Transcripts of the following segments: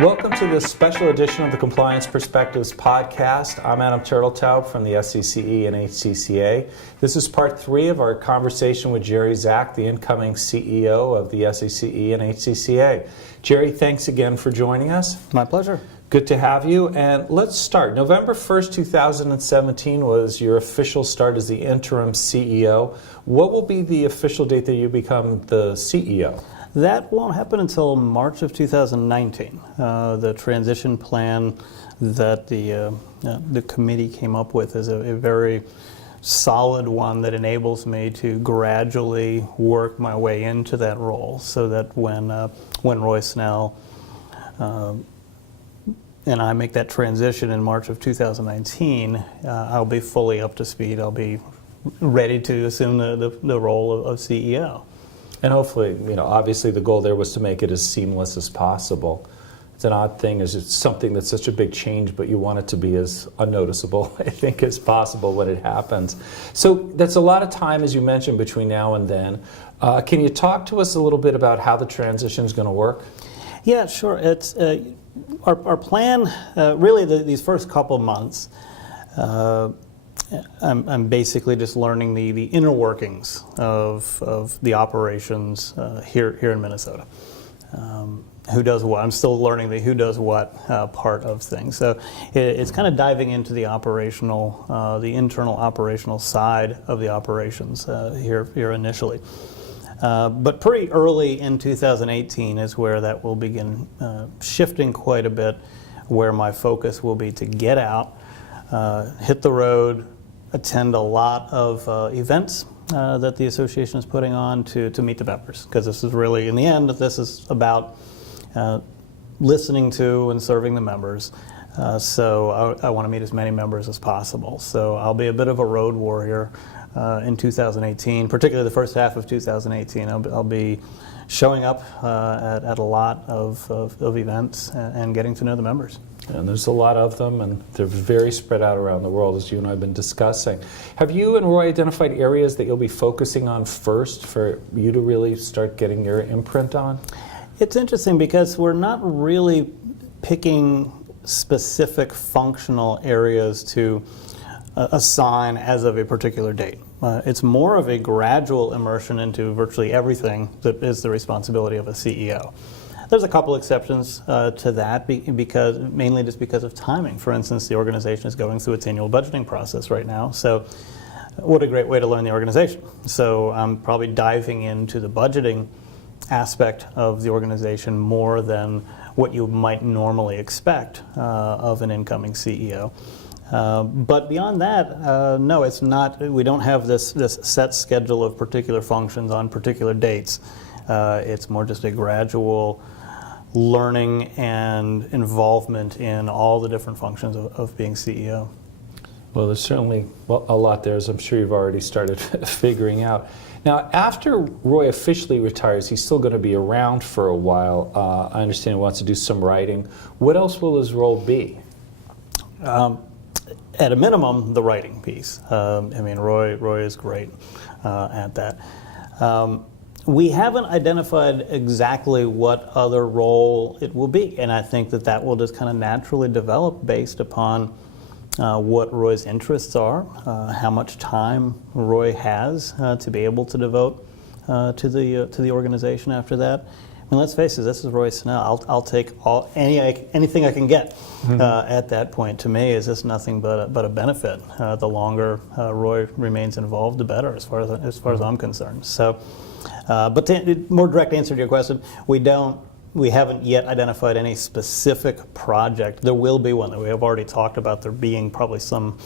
Welcome to this special edition of the Compliance Perspectives podcast. I'm Adam Turtletaub from the SCCE and HCCA. This is part 3 of our conversation with Gerry Zack, the incoming CEO of the SCCE and HCCA. Gerry, thanks again for joining us. My pleasure. Good to have you. And let's start. November 1st, 2017 was your official start as the interim CEO. What will be the official date that you become the CEO? That won't happen until March of 2019. The transition plan that the committee came up with is a very solid one that enables me to gradually work my way into that role, so that when Roy Snell and I make that transition in March of 2019, I'll be fully up to speed. I'll be ready to assume the role of CEO. And hopefully, obviously the goal there was to make it as seamless as possible. It's an odd thing, is it's something that's such a big change, but you want it to be as unnoticeable, I think, as possible when it happens. So that's a lot of time, as you mentioned, between now and then. Can you talk to us a little bit about how the transition is going to work? Yeah, sure. It's our plan, really these first couple months, I'm basically just learning the inner workings of the operations here in Minnesota. Who does what? I'm still learning the who does what part of things. So it's kind of diving into the internal operational side of the operations here initially. But pretty early in 2018 is where that will begin shifting quite a bit, where my focus will be to get out, hit the road, attend a lot of events that the association is putting on to meet the members, because this is really, in the end, this is about listening to and serving the members. So I want to meet as many members as possible. So I'll be a bit of a road warrior in 2018, particularly the first half of 2018. I'll be showing up at a lot of events and getting to know the members. And there's a lot of them, and they're very spread out around the world, as you and I have been discussing. Have you and Roy identified areas that you'll be focusing on first for you to really start getting your imprint on? It's interesting because we're not really picking specific functional areas to assign as of a particular date. It's more of a gradual immersion into virtually everything that is the responsibility of a CEO. There's a couple exceptions to that, mainly just because of timing. For instance, the organization is going through its annual budgeting process right now, so what a great way to learn the organization. So I'm probably diving into the budgeting aspect of the organization more than what you might normally expect of an incoming CEO. But beyond that, no, it's not. We don't have this set schedule of particular functions on particular dates. It's more just a gradual learning and involvement in all the different functions of being CEO. Well, there's certainly a lot there, as I'm sure you've already started figuring out. Now, after Roy officially retires, he's still going to be around for a while. I understand he wants to do some writing. What else will his role be? At a minimum, the writing piece. Roy is great at that. We haven't identified exactly what other role it will be, and I think that will just kind of naturally develop based upon what Roy's interests are, how much time Roy has to be able to devote to the organization after that. I mean, let's face it, this is Roy Snell. I'll take anything I can get at that point. To me, is this nothing but a benefit? The longer Roy remains involved, the better, as far as I'm concerned. So. But to more direct answer to your question, we haven't yet identified any specific project. There will be one that we have already talked about. There being probably some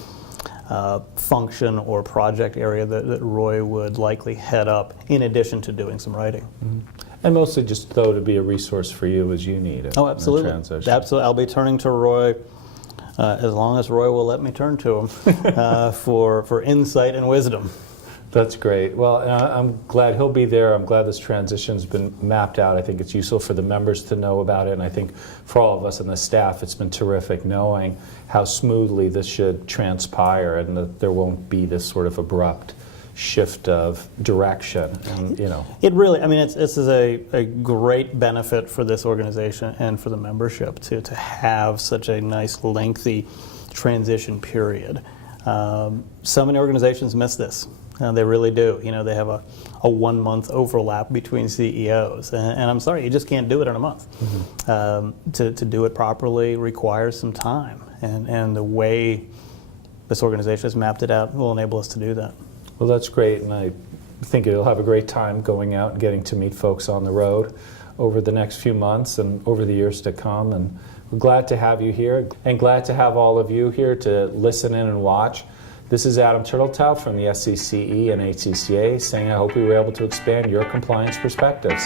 function or project area that Roy would likely head up, in addition to doing some writing. Mm-hmm. And mostly just, though, to be a resource for you as you need it. Oh, absolutely. Absolutely. I'll be turning to Roy as long as Roy will let me turn to him for insight and wisdom. That's great. Well, I'm glad he'll be there. I'm glad this transition's been mapped out. I think it's useful for the members to know about it, and I think for all of us and the staff, it's been terrific knowing how smoothly this should transpire and that there won't be this sort of abrupt shift of direction. And, you know, It really, I mean, this is a great benefit for this organization and for the membership to have such a nice, lengthy transition period. So many organizations miss this. They really do. You know, they have a 1 month overlap between CEOs, and I'm sorry, you just can't do it in a month. To do it properly requires some time, and the way this organization has mapped it out will enable us to do that. well, that's great, and I think you'll have a great time going out and getting to meet folks on the road over the next few months and over the years to come. And we're glad to have you here, and glad to have all of you here to listen in and watch. This is Adam Turteltaub from the SCCE and HCCA saying I hope we were able to expand your compliance perspectives.